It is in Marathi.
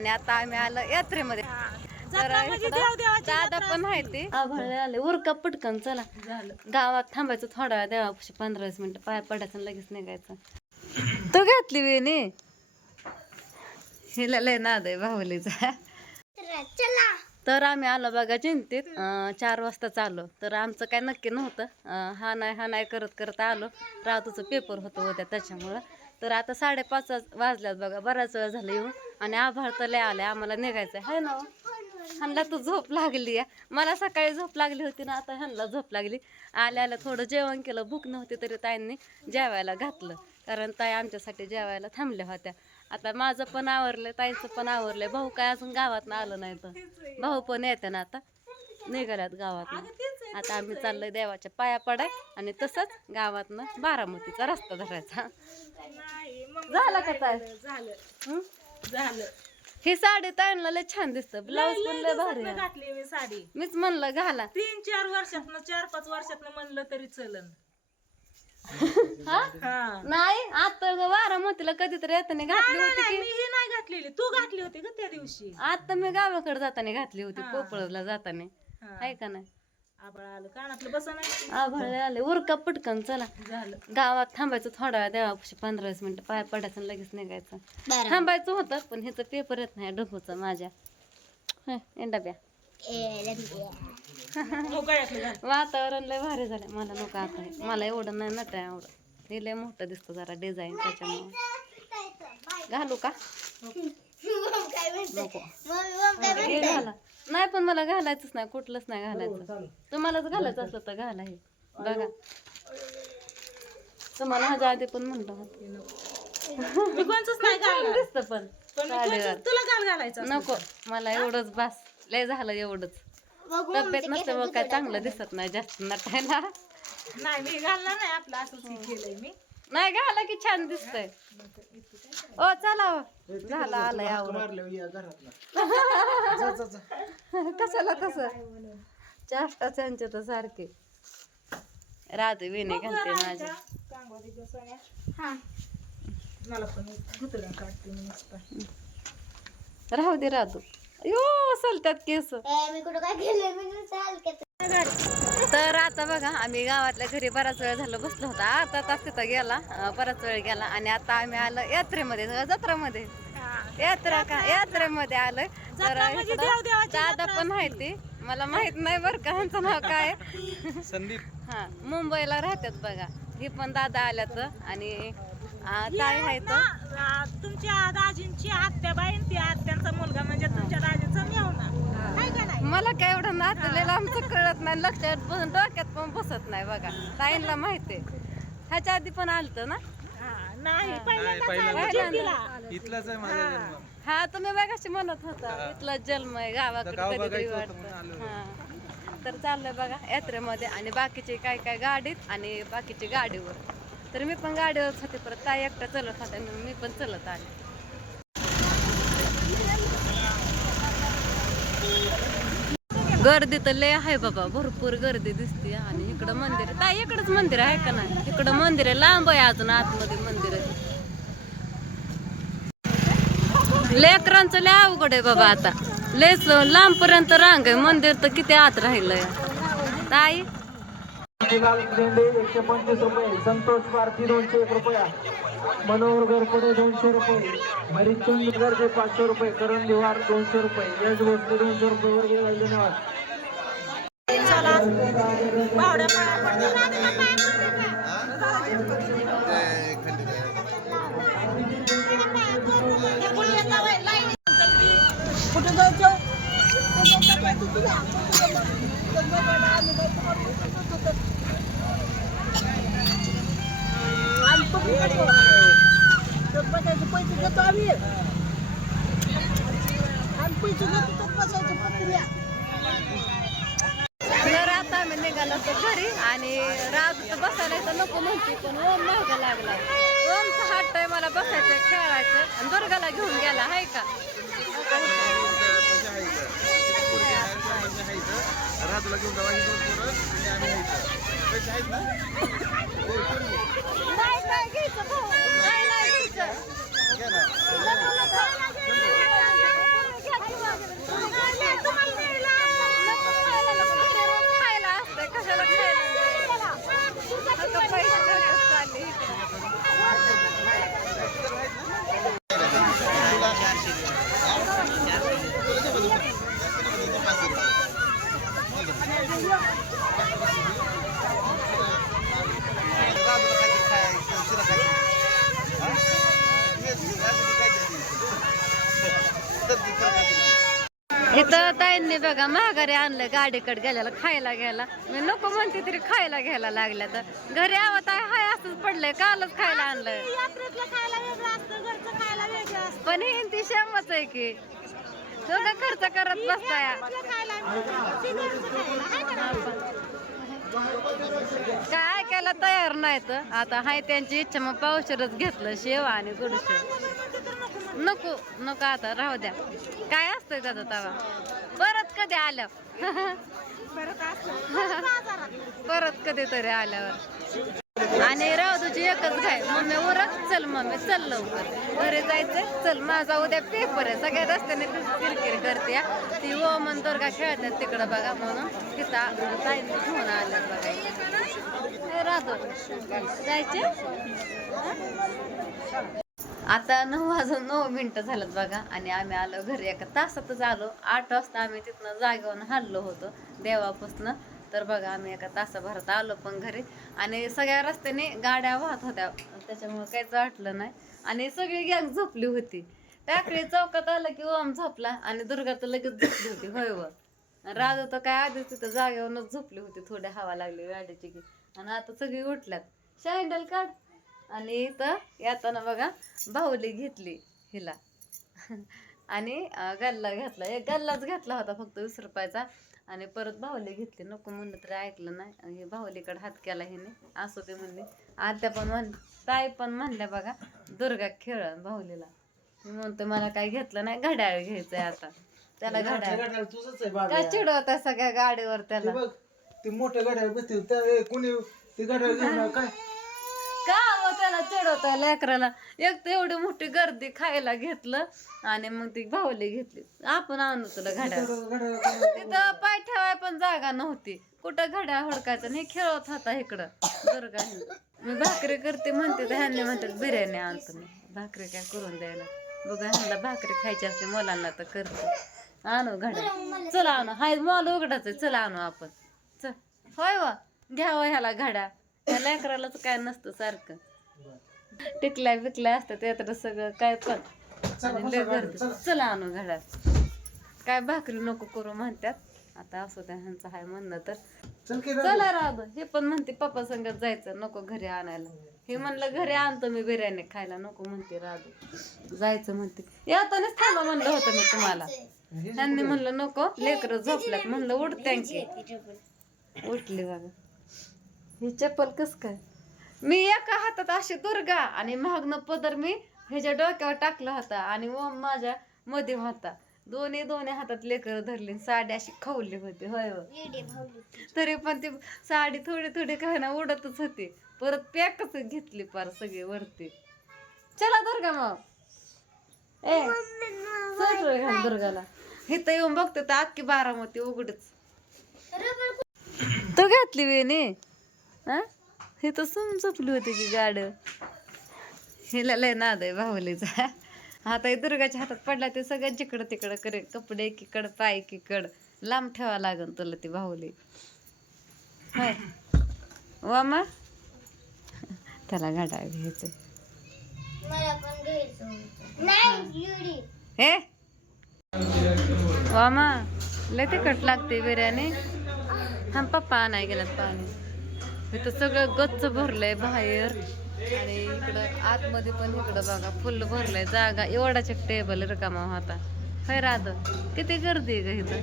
आणि आता आम्ही आलो यात्रेमध्ये. तर दादा पण आहे ते आभाळे आले उरका पटकन. चला गावात थांबायचं थोडा वेळ, देवापाशी 15-20 मिनिटं पाय पडायचं लगेच निघायचं. तू घातली वेणी हिला लय नाद आहे बाहुलीचा. तर आम्ही आलो बघा चिंतेत 4 वाजताच आलो. तर आमचं काय नक्की नव्हतं, हा नाही करत करत आलो. रातूचं पेपर होतं उद्या त्याच्यामुळं. तर आता 5:30 वाजल्यात बघा, बराच वेळ झाला येऊन. आणि आभाळ तर लय आले, आम्हाला निघायचं आहे ना. ह्यांना तर झोप लागली आहे. मला सकाळी झोप लागली होती ना, आता ह्यांना झोप लागली. आल्या थोडं जेवण केलं, भूक नव्हती तरी ताईंनी जेवायला घातलं, कारण ताई आमच्यासाठी जेवायला थांबल्या होत्या. आता माझं पण आवरलंय, ताईंचं पण आवरलंय. भाऊ काय अजून गावात आलं नाही, तर भाऊ पण येते ना आता, निघाल्यात गावातनं. आता आम्ही चाललोय देवाच्या पाया पडाय आणि तसंच गावातनं बारामतीचा रस्ता धरायचा. झालं का ताई? झालं. ही साडी ताईंना लय छान दिसतं, ब्लाऊज पण लय भारी घातली मी साडी. मीच म्हणलं घाला. 3-4 वर्षातनं 4-5 वर्षातनं म्हणलं तरी चलन. नाही आता बारामतीला कधीतरी येताना घातली होती की. मी नाही घातलेली, तू घातली होती का त्या दिवशी? आता मी गावाकडे जाताना घातली होती, पोपळला जाताना. आहे का नाही? आभाळ आलं कानातलं बसा नाही. आभाळ आले उरका पटकन. चला गावात थांबायचं थोडा वेळ, देवापाशी 15-20 मिनिटं पाय पडायचं लगेच निघायचं. थांबायचं होतं पण ह्याचं पेपर येत नाही डबूचं माझ्या डब्या. वातावरण लय भारी झालं. मला नको आता, मला एवढं नाही नट आवडत. हे लय मोठं दिसतं जरा डिझाईन, त्याच्यामुळे घालू का नको? हे घाला. नाही पण मला घालायचंच नाही, कुठलंच नाही घालायचं. तुम्हालाच घालायचं असलं तर घाला. हे बघा, तुम्हाला माझ्या आधी पण म्हणलं होतं दिसतं पण तुला घालायचं नको. मला एवढंच बास, लय झालं एवढंच. तब्येत नसते मग काय चांगलं दिसत नाही जास्त नटायला. नाही मी घालणार नाही, आपलं असंच केलंय मी. नाही घाला की छान दिसतंय. ओ चला झालं आलंय कशाला तसं चाष्टा त्यांच्या तर सारखे. राधे विणे घालते माझ्या. राहू दे राधू. यो सलत्यात केस. तर आता बघा आम्ही गावातल्या घरी बराच वेळ झालं बसलो होता. आता तास तिथं गेला, बराच वेळ गेला. आणि आता आम्ही आलो यात्रेमध्ये, जत्रामध्ये. यात्रेमध्ये आलोय. तर दादा पण आहे ते, मला माहित नाही बरं का ह्यांचं नाव काय. संदीप. हा मुंबईला राहतात बघा. हे पण दादा आल्यात आणि ताई आहे तर तुमच्या दाजींची आत्याबाई, ती आत्यांचा मुलगा म्हणजे तुमच्या दाजींचा मेवणा. मला काय एवढं नातलेलं आमचं कळत नाही, लक्षात पण डोक्यात पण बसत नाही बघा. ताईंना माहिती आहे. ह्याच्या आधी पण आलत ना? इथलाच आहे माझा जन्म. हा तुम्ही बघाशी म्हणत होता इथला जन्म आहे, गावाकडे कधीतरी वाटतं. हा तर चाललंय बघा यात्रेमध्ये. आणि बाकीचे काय काय गाडीत आणि बाकीचे गाडीवर. तर मी पण गाडीवरच होते, परत ताई एकटा चलत होता, मी पण चलत आले. गर्दी तर लय आहे बाबा, भरपूर गर्दी दिसते. आणि इकडं मंदिर आहे, ताई इकडंच मंदिर आहे का नाही? इकडं मंदिर आहे, लांब आहे अजून आतमध्ये मंदिर आहे. लेकरांचं लय अवघड आहे बाबा, आता लयच लांब पर्यंत रांग आहे. मंदिर तर किती आत राहिलंय ताई. 125 रुपये, संतोष भारती 201 रुपया, मनोहर गरपडे 200 रुपये, हरिश्चंद्र गरजे 500 रुपये, करण दिवार 200 रुपये, यश भोसले 200 रुपये वर गेला. धन्यवाद. कुठे जायचं? पैसे देतो आम्ही, पैसे देतो तर बसायचं प्रक्रिया. तर आता आम्ही निघालो तर घरी. आणि राजू तर बसायला तर नको म्हणते, पण ओम मागा लागला. ओमचा हात आहे मला बसायचं खेळायचं. आणि दुर्गाला घेऊन गेला आहे का? राधूला घेऊन नाही घ्यायचं भाऊ, नाही घ्यायचं. इथं ताईंनी बघा महागारी आणलं गाडीकडे गेल्याला खायला घ्यायला. मी नको म्हणते तरी खायला घ्यायला लागल्या. तर घरी आवत हाय असंच पडलंय, कालच खायला आणलंय. यात्रेतलं खायला वेगळं असतं, घरचं खायला वेगळं असतं. पण ही ती शेमच आहे की सगळं खर्च करत बसताय. यात्रेतलं खायला वेगळं, ते घरचं खायला. हाय का नाही? काय ऐकायला तयार नाहीत. आता हाय त्यांची इच्छा, मग पावशेरच घेतलं शेव आणि गुडशेव. नको नको आता राहू द्या. काय असतंय त्याचा तवा परत कधी आल्या परत असतं बाजारात. परत कधीतरी आल्यावर. आणि रावदूची एकच घाय, मम्मी उरक चल, मम्मी चल लवकर घरी जायचंय, चल माझा उद्या पेपर आहे. सगळ्या रस्त्याने किरकिर करते. ती ओमन दुर्गा खेळतात तिकडं बघा, म्हणून तिथं ताईंनी घेऊन आल्या बघा. राहतो जायचे. आता 9:09 झालं बघा, आणि आम्ही आलो घरी. एका तासातच आलो. 8 वाजता आम्ही तिथनं जागेवरून हल्लो होतो देवापासनं. तर बघा आम्ही एका तासाभरात आलो पण घरी. आणि सगळ्या रस्त्याने गाड्या वाहत होत्या, त्याच्यामुळे काहीच वाटलं नाही. आणि सगळी गँग झोपली होती. टाकळी चौकात आलं की ओम झोपला आणि दुर्गा तर लगेच झोपली होती. होय व राजू तर काय आधीच तिथं जागेवरूनच झोपली होती. थोडी हवा लागली गाडीची की. आणि आता सगळी उठल्यात. शँडल काढ. आणि इथं येताना बघा बाहुली घेतली हिला आणि गल्ला घेतला. एक गल्लाच घेतला होता फक्त 20 रुपयाचा. आणि परत बाहुली घेतली. नको म्हणलं तरी ऐकलं नाही. हे बाहुलीकडे हात केला हिने. असू दे म्हणली. आत्या पण ताई पण म्हणल्या बघा दुर्गा खेळ बाहुलीला. मी म्हणतो मला काय घेतलं नाही, घड्याळ घ्यायचंय आता त्याला. घड्याळ तुझंच आहे बाबा. काय चिडवत सगळ्या गाडीवर त्याला. बघ ते मोठ्या गाड्या बसतील त्या कोणी ते गाड्या घेऊन काय का हो त्याला चिडवताय लेकराला. एक तर एवढी मोठी गर्दी खायला घेतलं आणि मग ती बाहुली घेतली. आपण आणू तुला घड्याळ. तिथं पाय ठेवाय पण जागा नव्हती. कुठं घड्याळ हुडकायचं नाही. खेळत होता इकडं दुर्गा. मी भाकरी करते म्हणते तर ह्यांनी म्हणतात बिर्याणी आणतो मी. भाकरी काय करून द्यायला. बघा ह्यांना भाकरी खायची असते मुलांना तर करते. आणू घड्याळ. चला आणू. हाय मॉल उघडाच आहे. चला आणू आपण. चल होय व घ्यावं ह्याला घड्याळ. ह्या लेकरालाच काय नसतं सारखं. टिकल्या बिकल्या असतात त्यात सगळं काय पण. चला आणू घड्याळ. काय भाकरी नको करू म्हणतात. आता असं त्या ह्यांचं हाय म्हणणं तर चला राहू. हे पण म्हणते पप्पा संगत जायचं, नको घरी आणायला. हे म्हणलं घरी आणतो मी बिर्याणी खायला, नको म्हणते राहू. जायचं म्हणते. येतानाच थांबा म्हणलं होतं मी तुम्हाला. त्यांनी म्हणलं नको लेकरं झोपल्यात. म्हणलं उठत्या की. उठली बघा. ही चप्पल कस काय. मी एका हातात अशी दुर्गा आणि महागनं पदर मी ह्याच्या डोक्यावर टाकला होता आणि ओम माझ्या मध्ये होता. दोन्ही हातात लेकर धरली. साडी अशी खवली होती. होय हो. तरी पण ती साडी थोडी थोडी काय ना उडतच होती. परत पॅकच घेतली पार सगळी वरती. चला दुर्गा मग. ए चल घाल दुर्गाला. इथं येऊन बघते तर अख्खी बारामती उघडच. तू घातली वेणी. हा हे तर झोपली होती की गाड. हिला लय नाद आहे बाहुलीचा. आता दुर्गाच्या हातात पडला ते सगळं जिकडं तिकडं करे. कपडे एकीकडं पाय एकीकडं. लांब ठेवा लागन तुला ती बाहुली. होय वामा त्याला घड्याळ घ्यायचं. हे वामा लय तिखट लागते बिर्याणी. हा पप्पा आणाय गेलात पाणी. इथं सगळं गच्च भरलंय बाहेर आणि इकडं आतमध्ये पण इकडं बघा फुल भरलंय जागा. एवढाच एक टेबल रिकामा होता. होय राध किती गर्दी आहे ग इथं.